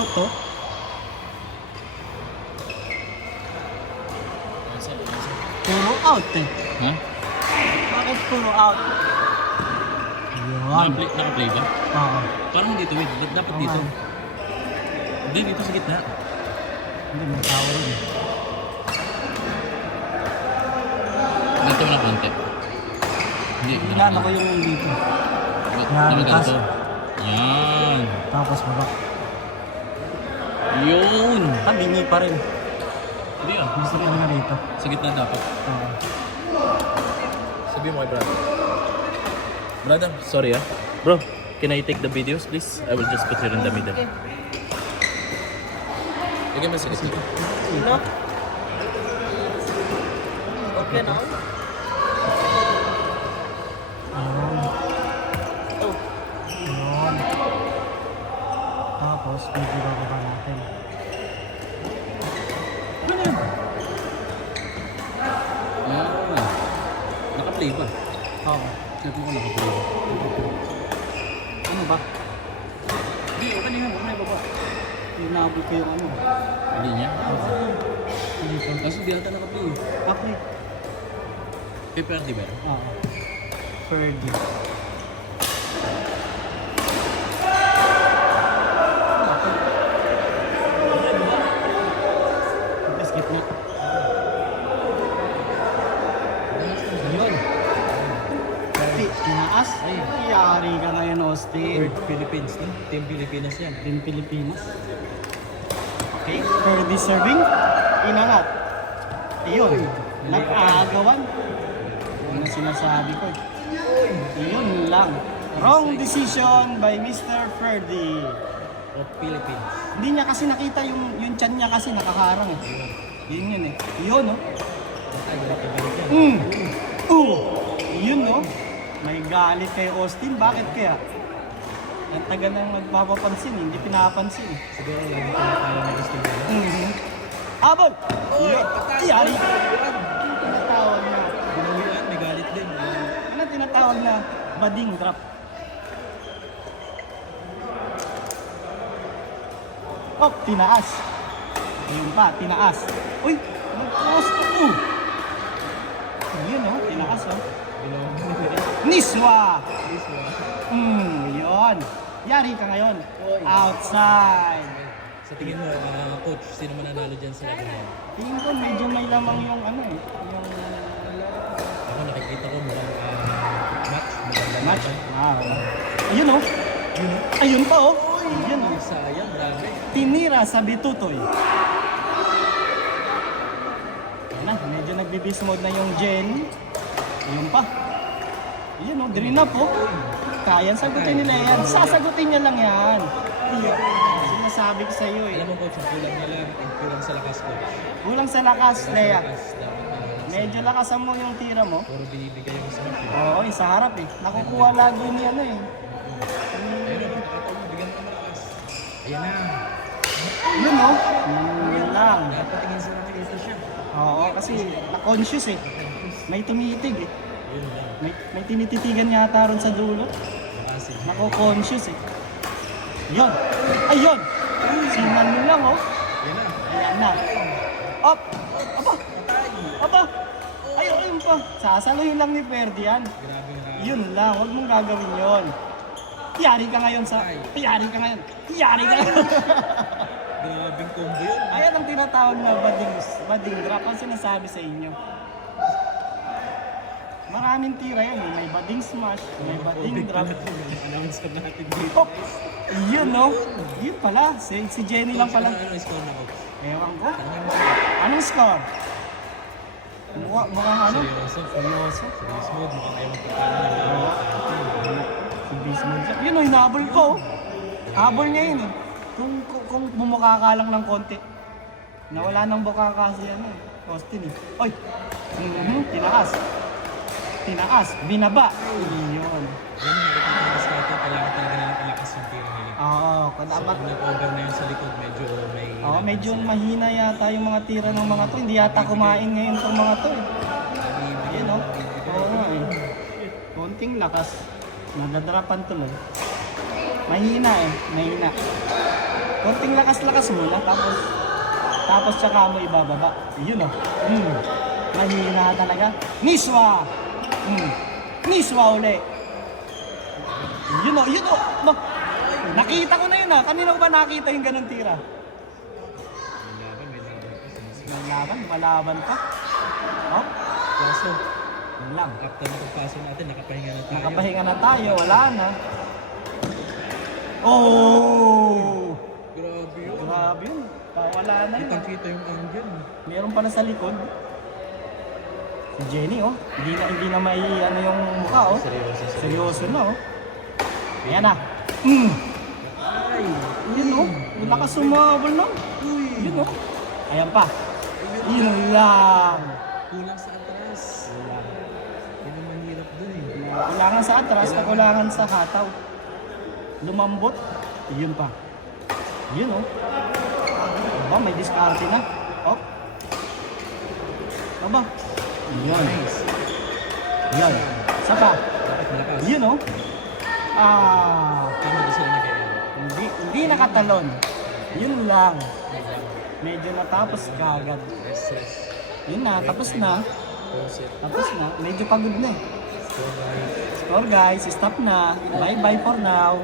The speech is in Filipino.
out to. Puro out eh. Ha? Bakit puro out? Yun. Naka-play ba? Oo. Parang dito, wait. Dapat Oo dito. nga. Hindi, dito sa gitna. Hindi, may tower rin. Dito mo na konti. Hindi. Hinaan ako yung dito. Yan, Nakaganto. Yan. Tapos baba. Yun. Bingi pa rin. Hindi ah. Gusto ko na rito. Sa gitna dapat. Oo. Sabi mo kay brother. Brother, sorry ah. Bro, can I take the videos please? I will just put here in the middle. Lagyan mo sa gitna. Sino? Okay na? Yun. Tapos, medyo bababa natin. Ah. Naka-play ba? Oo. Sabi ko naka-play ba? Ano ba? Hindi, kanina mo na ibaba. Inaabot ko yung ano. Hindi niya? Hindi ko. Kasi di ata naka-play. Okay. Paper di ba? Oo. Fergie. Skip na. Yun. Tinaas. Yari ka ngayon, Austin. Philippines, no? Team Pilipinas yan. Team Pilipinas. Okay. Fergie serving. Inangat. Ayun. Nag-aagawan. Ano sinasabi ko eh. Yun lang. Wrong decision by Mr. Ferdy. Of Philippines. Hindi niya kasi nakita yung chan niya kasi nakaharang eh. Yun eh. Yun oh. Yun oh. May galit kay Austin. Bakit kaya? Ang taga nang nagpapapansin, hindi pinapansin. Siguro lagi pinapala na gusto mo. Abol! Yari! Ano tinatawag na? Binawian, may galit din. Ano tinatawag na bading drop? Oh, tinaas. Ayun pa, tinaas. Uy, nag-post ko. Ayun oh, tinaas oh. Niswa! Yun. Yari ka ngayon. Outside. Sa tingin mo, coach, sino mananalo dyan sa laban yan? Tingin ko medyo may lamang yung ano eh. Yung Ako nakikita ko mukhang match. Mukhang match. laban. Ayun oh. Ayun pa oh. Ayun oh. Sayang, grabe. Tinira sa bitutoy. Ayun na, medyo nagbe-beast mode na yung Jen. Ayun pa. Ayun oh, green up oh. Kaya sagutin nila yan. Sasagutin niya lang yan. Sinasabi ko sa iyo eh. Alam mo coach, ang kulang niya lang, ang kulang sa lakas coach. Kulang sa lakas, Lea. Lakas, dapat Medyo lakasan mo yung tira mo. puro binibigay yung sa match. Oo, sa harap eh. Nakukuha lagi ni ano eh. Ayun na, nakataon mo, bigyan ka malakas. Ayan na. Yun oh. Yun lang. Dapat tingin sa nakikita siya. Oo, kasi na-conscious eh. May tumitig eh. Yun lang. May tinititigan yata ron sa dulo. Kasi Nako-conscious eh. Yun. Ayun. Sinan mo lang oh. Ayan na. Ayan na. Up. Aba. Aba. Ayun pa. Sasaluhin lang ni Ferdy yan. Grabe nga. Yun lang. Huwag mong gagawin yun. Yari ka ngayon sa... Yari ka ngayon. Yari ka ngayon. Grabing combo yun. Ayan ang tinatawag na bading drop. Ang sinasabi sa inyo. Maraming tira yan. May bading smash. May bading drop. Announce ka natin dito. Oh, yun no? Yun pala. Si Jenny lang pala. Ano yung score na coach? Ewan ko. Anong score? Mukhang ano? Seryoso. Seryoso. Seryoso. Mukhang ayaw magpapala. Si Bismol. Yun o, hinabol ko. Habol niya yun eh. Kung bumukha ka lang ng konti. Nawala ng buka kasi ano eh. Austin eh. Oy! Tinaas. Tinaas. Binaba. Yun. Yan, nakikita ng scouting, kailangan talaga nilang ilakas yung tira nila. Oo. So, Dapat. kung nag-over na yun sa likod, medyo may... Oo, medyo mahina yata yung mga tira ng mga to. Hindi yata kumain ngayon itong mga to eh. Ayun o. Oo nga eh. Konting lakas. Nadadrapan tuloy. Mahina eh. Mahina. Konting lakas-lakas muna, tapos tsaka mo ibababa. Yun oh. Mahina talaga. Niswa! Niswa uli. Yun oh. Nakita ko na yun ah. Kanina ko ba nakita yung ganang tira? Malaban pa. Oh, Kaso, yun lang. after ng pagpasok natin, nakapahinga na tayo. Nakapahinga na tayo, wala na. Oh! Grabe yun. Grabe yun. Wala na yun. Kitang-kita yung angle. Meron pala sa likod. Si Jenny oh. Hindi na mai ano yung mukha oh. Seryoso na oh. Ayan na. Ay! Yun oh. Wala ka sumabol no. Yun oh. Ayan pa. Yun lang. Kulang sa atras. Yun ang mahirap dun eh. Kulangan sa atras, kakulangan sa hataw. Lumambot. Yun pa. Yun oh. Aba, may diskarte na. Oh. Aba. Yun. Yun. Isa pa. Dapat malakas. Yun oh. Tama doon sila nag-aano. Hindi nakatalon. Yun lang. Medyo natapos kagad. Yes. Yun na, tapos na. Proset. Tapos na. Medyo pagod na eh. So, guys. Score guys, stop na. Bye bye for now.